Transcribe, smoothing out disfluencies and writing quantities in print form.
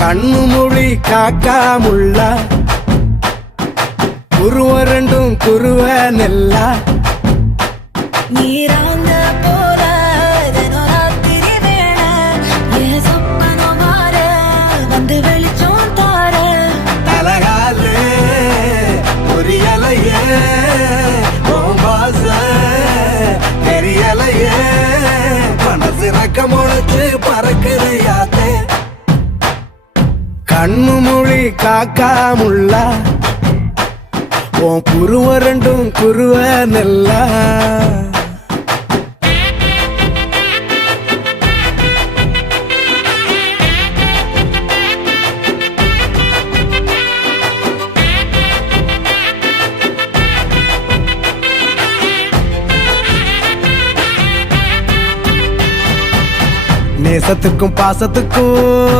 கண்ணு மொழி காக்காமுள்ள குருவ ரெண்டும் குருவ நெல்லா நீராங்க போல தினராத்திரி வேண என் சொப்பனம் மாற வந்து வெளிச்சம் தார தலகாலே பொரியலையே ஓம்பாச தெரியலையே மனசு ரக்க முளைச்சு பறக்குறையாத்தே கண்ணு மொழி காக்காமுள்ள உன் குருவ ரெண்டும் குருவ நெல்லா நேசத்துக்கும் பாசத்துக்கும்